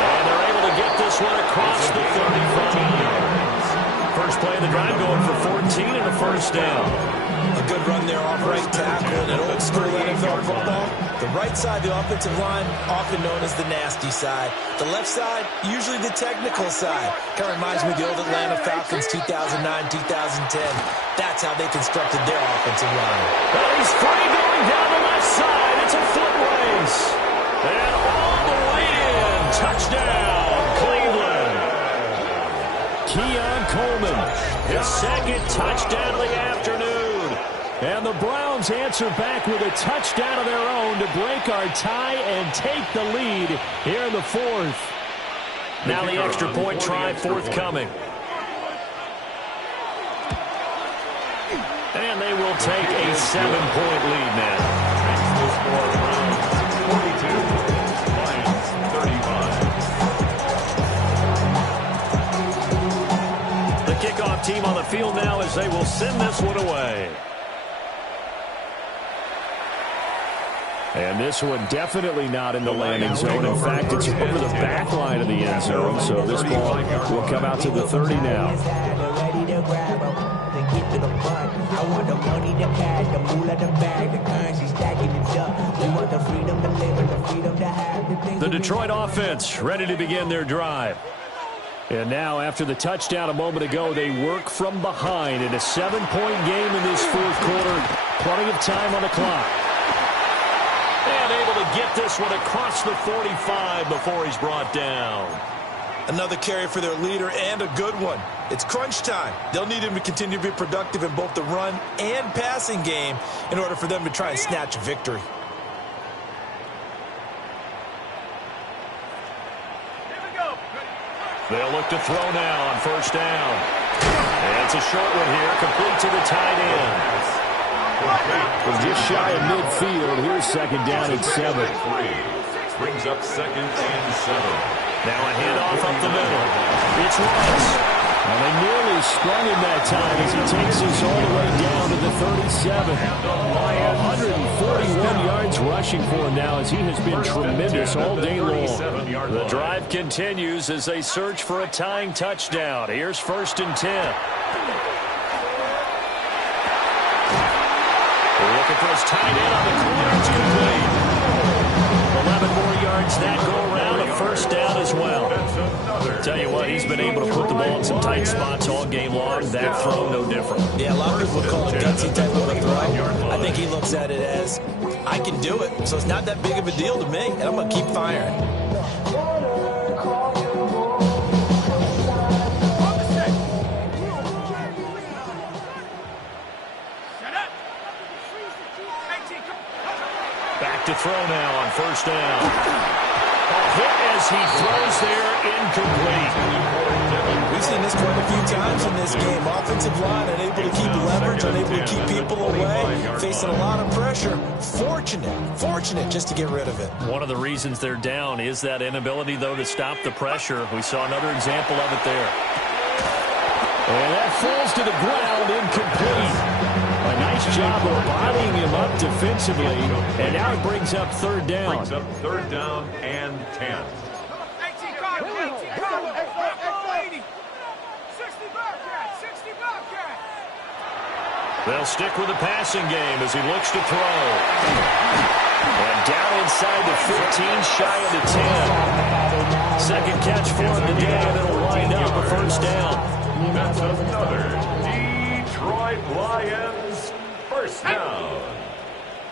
And they're able to get this one across the 35. First play of the drive going for 14 and a first down. A good run there off right tackle in an old school NFL football. The right side, the offensive line, often known as the nasty side. The left side, usually the technical side. Kind of reminds me of the old Atlanta Falcons 2009, 2010. That's how they constructed their offensive line. Well, he's free going down the left side. It's a foot race. And all the way in. Touchdown, Cleveland. Keon Coleman, his second touchdown of the afternoon. And the Browns answer back with a touchdown of their own to break our tie and take the lead here in the fourth. Now the extra point try forthcoming. And they will take a 7-point lead now. 42, Lions 35. The kickoff team on the field now as they will send this one away. And this one definitely not in the landing zone. In fact, it's over the back line of the end zone. So this ball will come out to the 30 now. The Detroit offense ready to begin their drive. And now, after the touchdown a moment ago, they work from behind in a 7-point game in this fourth quarter. Plenty of time on the clock. And able to get this one across the 45 before he's brought down. Another carry for their leader and a good one. It's crunch time. They'll need him to continue to be productive in both the run and passing game in order for them to try and snatch a victory. They'll look to throw now on first down. And it's a short one here, complete to the tight end. From just shy of midfield, here's second down at 7. Brings up second and 7. Now a handoff up the middle. It's Ross. And they nearly sprung him that time as he takes us all the way down to the 37. 141 yards rushing for him now as he has been tremendous all day long. The drive continues as they search for a tying touchdown. Here's first and 10. Looking for his tight end on the corner. It's complete. 11 more yards that go around. A first down as well. Tell you what, he's been able to put the ball in some tight spots all game long. That throw, no different. Yeah, a lot of people call it gutsy type of a throw. I think he looks at it as, I can do it, so it's not that big of a deal to me, and I'm going to keep firing. To throw now on first down. A hit as he throws there, incomplete. We've seen this quite a few times in this game. Offensive line unable to keep leverage, unable to keep people away, facing a lot of pressure. Fortunate just to get rid of it. One of the reasons they're down is that inability, though, to stop the pressure. We saw another example of it there. And that falls to the ground, incomplete. A nice job of bodying him up defensively, and now it brings up third down. Brings up third down and 10. They'll stick with the passing game as he looks to throw. And down inside the 15, shy of the 10. Second catch for him today, and it'll wind up a first down. That's another Detroit Lions first down.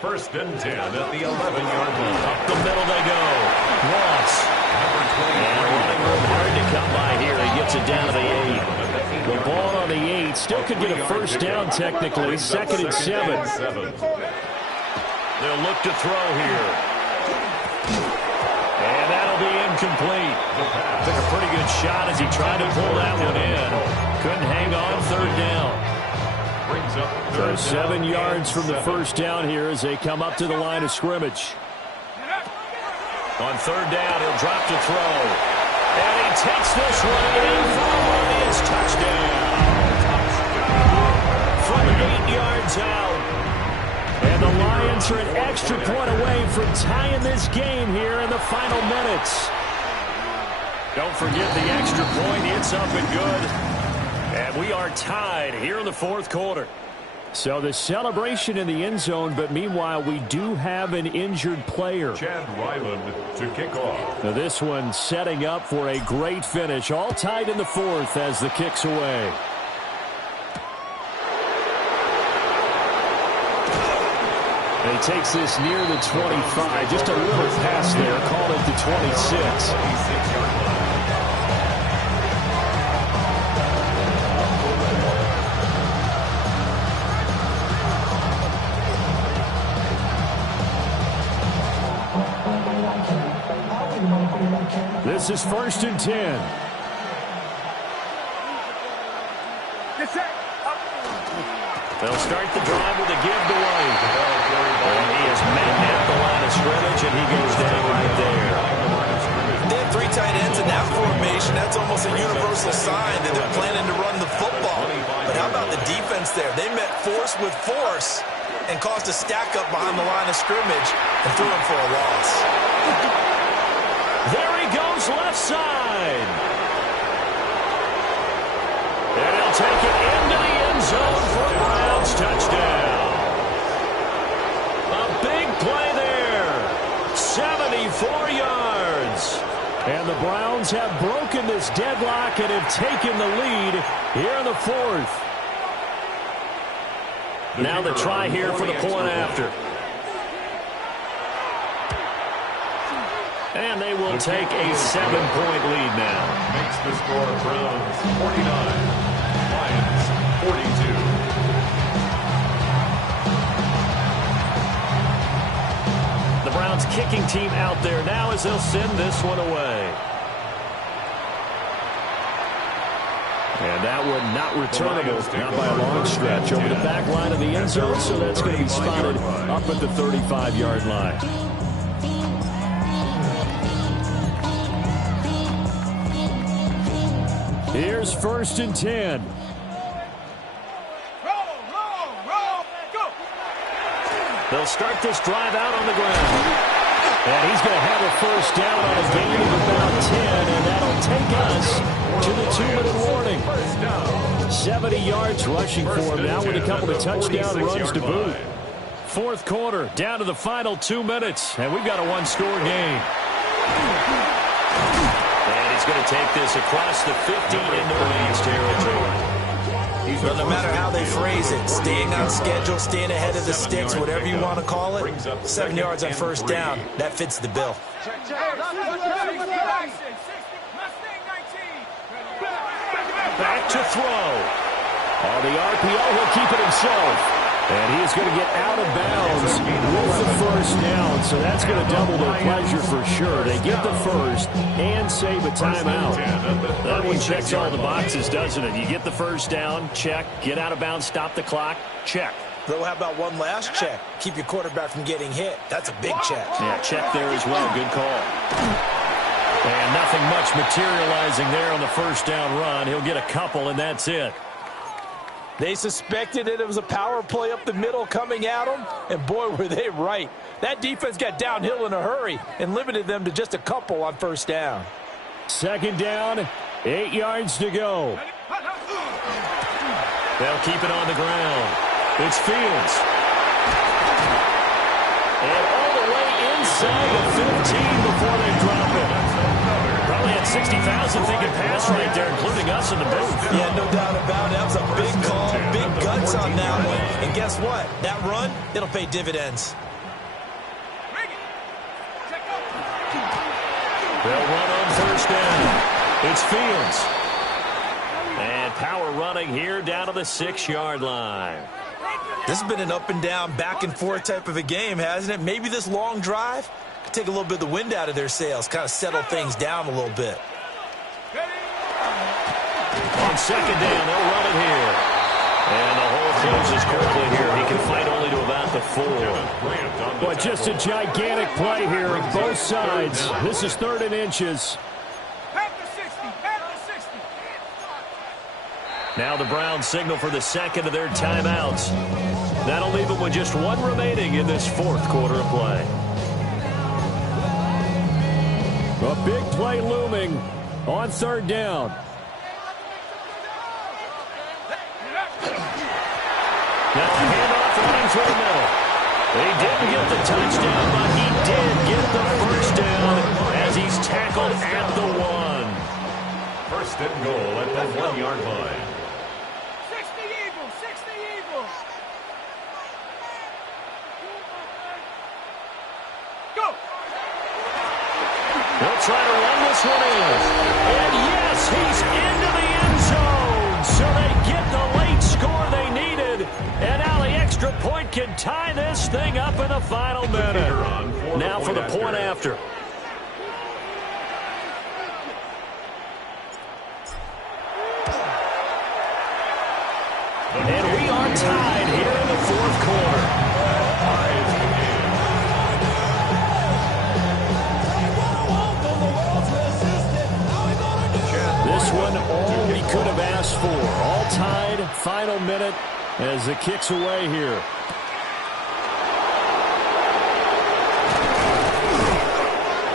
First and 10 at the 11-yard line. Up the middle they go. Ross. And running room hard to come by here. He gets it down to the 8. The ball on the 8. Still could get a first down technically. Second and 7. They'll look to throw here. And that'll be incomplete. Took a pretty good shot as he tried to pull that one in. Couldn't hang on. Third down. So 7 yards from the first down here as they come up to the line of scrimmage. On third down, he'll drop to throw. And he takes this one in for a Lions touchdown. From 8 yards out. And the Lions are an extra point away from tying this game here in the final minutes. Don't forget the extra point. It's up and good. And we are tied here in the fourth quarter. So the celebration in the end zone, but meanwhile we do have an injured player. Chad Ryland to kick off. Now this one setting up for a great finish. All tied in the fourth as the kick's away. And he takes this near the 25. Just a little pass there. Call it the 26. This is first and 10. They'll start the drive with a give to White. And he is met at the line of scrimmage, and he goes down right there. They have 3 tight ends in that formation. That's almost a universal sign that they're planning to run the football. But how about the defense there? They met force with force and caused a stack up behind the line of scrimmage and threw him for a loss. There he goes left side. And he'll take it into the end zone for a Browns touchdown. A big play there. 74 yards. And the Browns have broken this deadlock and have taken the lead here in the fourth. Now the try here for the point after. And they will take a 7-point lead now. Makes the score Browns 49, Lions 42. The Browns kicking team out there now as they'll send this one away. And that one not returnable, not by a long stretch, over the back line of the end zone, so that's going to be spotted up at the 35-yard line. Here's first and 10. They'll start this drive out on the ground. And he's going to have a first down on a gain of about 10, and that'll take us to the 2-minute warning. 70 yards rushing for him now with a couple of touchdown runs to boot. Fourth quarter, down to the final 2 minutes, and we've got a one-score game. And he's going to take this across the 15 into Browns territory. But no matter how they phrase it, staying on schedule, staying ahead of the sticks, whatever you want to call it, 7 yards on first down, that fits the bill. Back to throw. On the RPO, he'll keep it himself. And he is going to get out of bounds with the first down. So that's going to double their pleasure for sure. They get the first and save a timeout. That one checks all the boxes, doesn't it? You get the first down, check. Get out of bounds, stop the clock, check. Though, how about one last check? Keep your quarterback from getting hit. That's a big check. Yeah, check there as well. Good call. And nothing much materializing there on the first down run. He'll get a couple, and that's it. They suspected it was a power play up the middle coming at them, and boy, were they right. That defense got downhill in a hurry and limited them to just a couple on first down. Second down, 8 yards to go. They'll keep it on the ground. It's Fields. And all the way inside the 15 before they drop it. Probably had 60,000 thinking pass right there, including us in the booth. Yeah, no doubt about it. That was a big call, big guts on that one. And guess what? That run, it'll pay dividends. They'll run on first down. It's Fields. And power running here down to the 6-yard line. This has been an up and down, back and forth type of a game, hasn't it? Maybe this long drive could take a little bit of the wind out of their sails, kind of settle things down a little bit. On second down, they'll run it here. And the hole closes quickly here. He can fight only to about the 4. But just a gigantic play here on both sides. This is 3rd and inches. Now the Browns signal for the second of their timeouts. That'll leave them with just 1 remaining in this 4th quarter of play. A big play looming on 3rd down. Now a handoff running through the middle. He didn't get the touchdown, but he did get the first down as he's tackled at the 1. 1st and goal at the 1-yard line. 60 Eagles, 60 Eagles. Go. They'll try to run this one in. And yes, he's into the end zone. So they get the late score they needed. And now the extra point can tie this thing up in the final minute. Now for the point after. And we are tied here in the 4th quarter. This one, all we could have asked for. All tied, final minute as the kick's away here.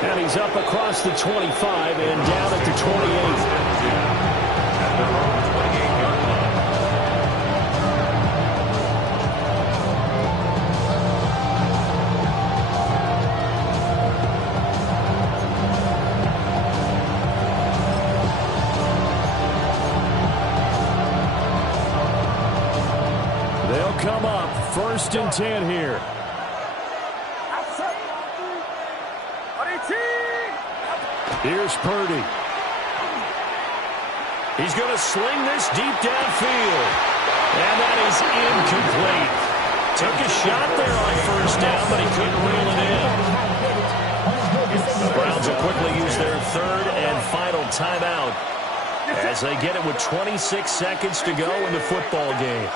And he's up across the 25 and down at the 28. Come up, 1st and 10 here. Here's Purdy. He's going to sling this deep downfield. And that is incomplete. Took a shot there on 1st down, but he couldn't reel it in. The Browns will quickly use their 3rd and final timeout as they get it with 26 seconds to go in the football game.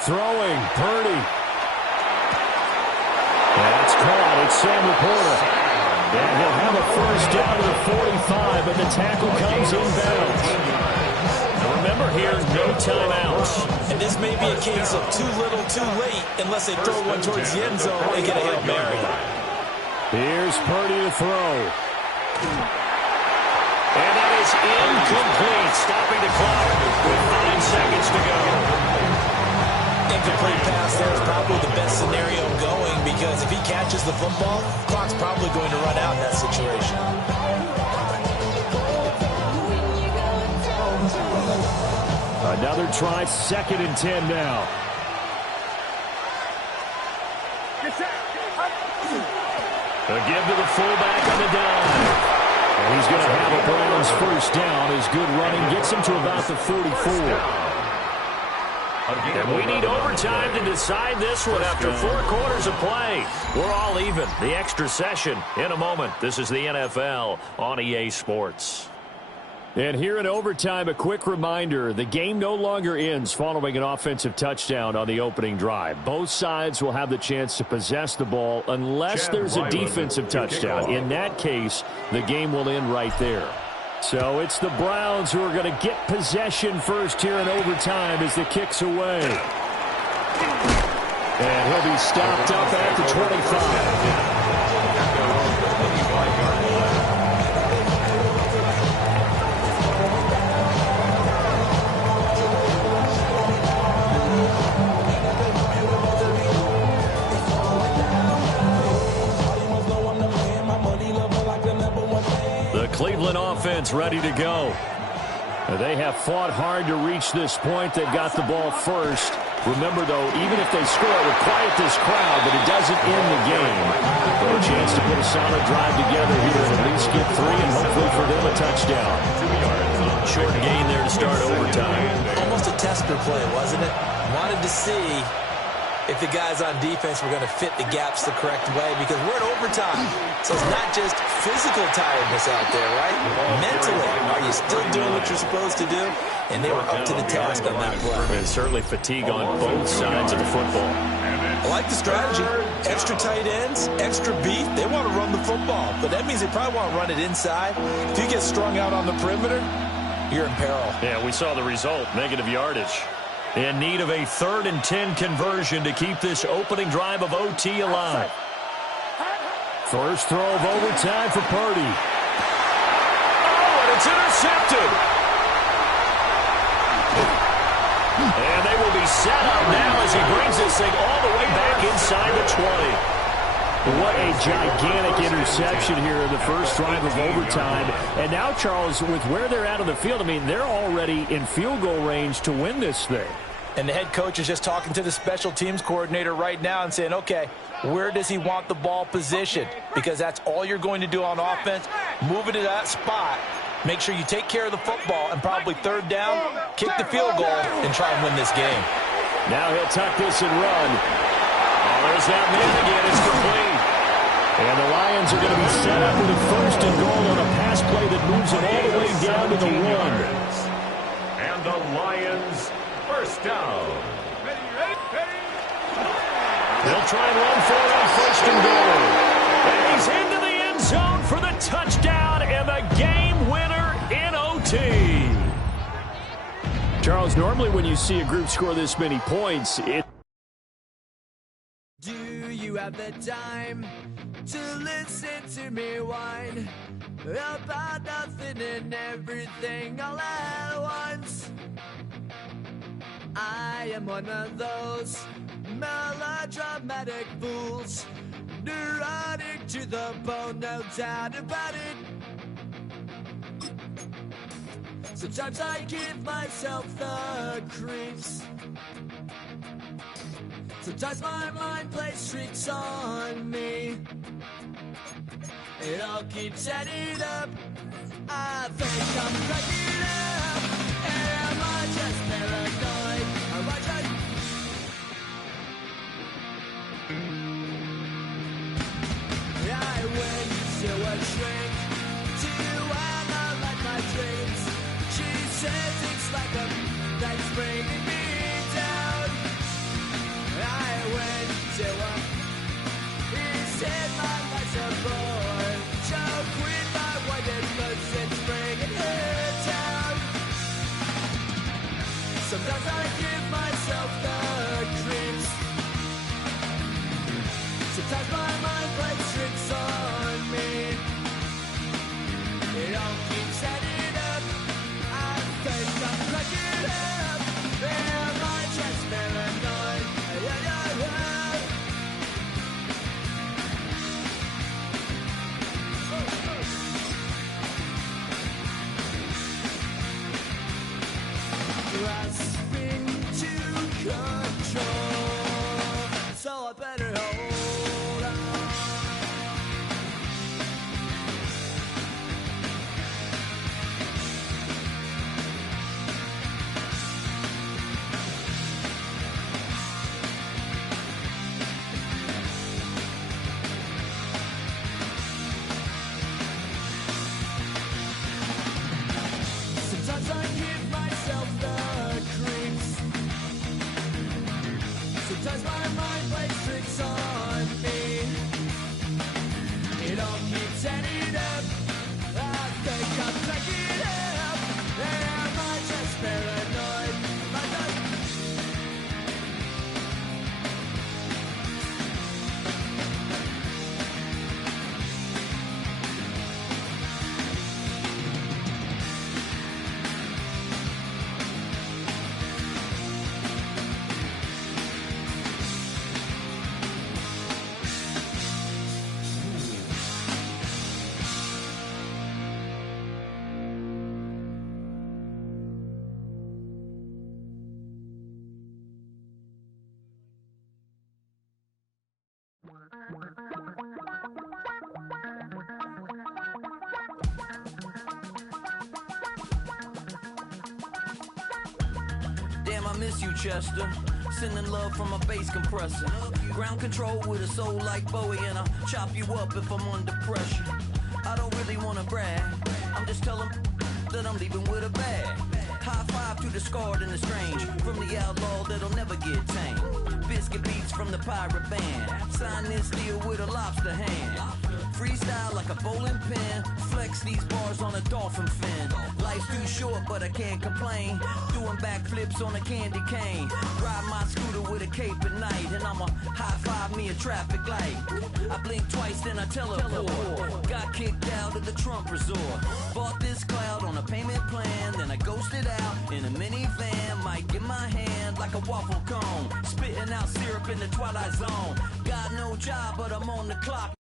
Throwing, Purdy. That's caught. It's Sam Laporta. And he'll have a first down to the 45, but the tackle comes inbounds. Now remember here, no timeouts. And this may be a case of too little, too late, unless they throw one towards the end zone and get a Hail Mary. Here's Purdy to throw. And that is incomplete, stopping the clock with 5 seconds to go. Incomplete pass there is probably the best scenario going because if he catches the football, clock's probably going to run out in that situation. Another try, 2nd and 10 now. A give to the fullback on the dime. And he's going to have a Browns first down. His good running gets him to about the 44. And we need overtime to decide this one after 4 quarters of play. We're all even. The extra session in a moment. This is the NFL on EA Sports. And here in overtime, a quick reminder, the game no longer ends following an offensive touchdown on the opening drive. Both sides will have the chance to possess the ball unless there's a defensive touchdown. In that case, the game will end right there. So it's the Browns who are going to get possession first here in overtime as the kick's away. And he'll be stopped up at the 25. Cleveland offense ready to go. They have fought hard to reach this point. They've got the ball first. Remember, though, even if they score, it will quiet this crowd, but it doesn't end the game. But a chance to put a solid drive together here and at least get 3 and hopefully for them a touchdown. Short gain there to start overtime. Almost a tester play, wasn't it? Wanted to see if the guys on defense were going to fit the gaps the correct way, because we're in overtime. So it's not just physical tiredness out there, right? Mentally, are you still doing what you're supposed to do? And they were up to the task on that play. And certainly fatigue on both sides of the football. I like the strategy. Extra tight ends, extra beef. They want to run the football, but that means they probably want to run it inside. If you get strung out on the perimeter, you're in peril. Yeah, we saw the result, negative yardage. In need of a 3rd and 10 conversion to keep this opening drive of OT alive. First throw of overtime for Purdy. Oh, and it's intercepted. And they will be set up now as he brings this thing all the way back inside the 20. What a gigantic interception here in the first drive of overtime. And now, Charles, with where they're at on the field, I mean, they're already in field goal range to win this thing. And the head coach is just talking to the special teams coordinator right now and saying, okay, where does he want the ball positioned? Because that's all you're going to do on offense. Move it to that spot. Make sure you take care of the football, and probably 3rd down, kick the field goal, and try and win this game. Now he'll tuck this and run. Oh, there's that man again. It's complete. And the Lions are going to be set up with a 1st and goal on a pass play that moves it all the way down to the 1. And the Lions, 1st down. They'll try and run for it on 1st and goal. And he's into the end zone for the touchdown and the game winner in OT. Charles, normally when you see a group score this many points, Do you have the time to listen to me whine about nothing and everything all at once? I am one of those melodramatic fools, neurotic to the bone, no doubt about it. Sometimes I give myself the creeps. Sometimes my mind plays tricks on me. It all keeps adding up. I think I'm cracking up. Am I just paranoid? Am I just... I went to a shrink to analyze my dreams. She says it's like a that's bringing me down. I went to a he said my life's a bore. Choke with my white boots and bringing her down. Sometimes I give myself the creeps. Sometimes my mind plays tricks on me. It all keeps adding up. I think I'm cracking up. Am I just paranoid? Yeah, yeah, yeah. Grasping miss you, Chester. Sending love from a bass compressor. Ground control with a soul like Bowie, and I'll chop you up if I'm under pressure. I don't really wanna brag, I'm just telling that I'm leaving with a bag. High five to the scarred and the strange, from the outlaw that'll never get tamed. Biscuit beats from the pirate band, sign this deal with a lobster hand. Freestyle like a bowling pin, flex these bars on a dolphin fin. Life's too short but I can't complain, doing backflips on a candy cane. Ride my scooter with a cape at night, and I'ma high five me a traffic light. I blink twice then I teleport, got kicked out of the Trump resort. Bought this cloud on a payment plan, then I ghosted out in a minivan. Mic in my hand like a waffle cone, spitting out syrup in the twilight zone. Got no job but I'm on the clock.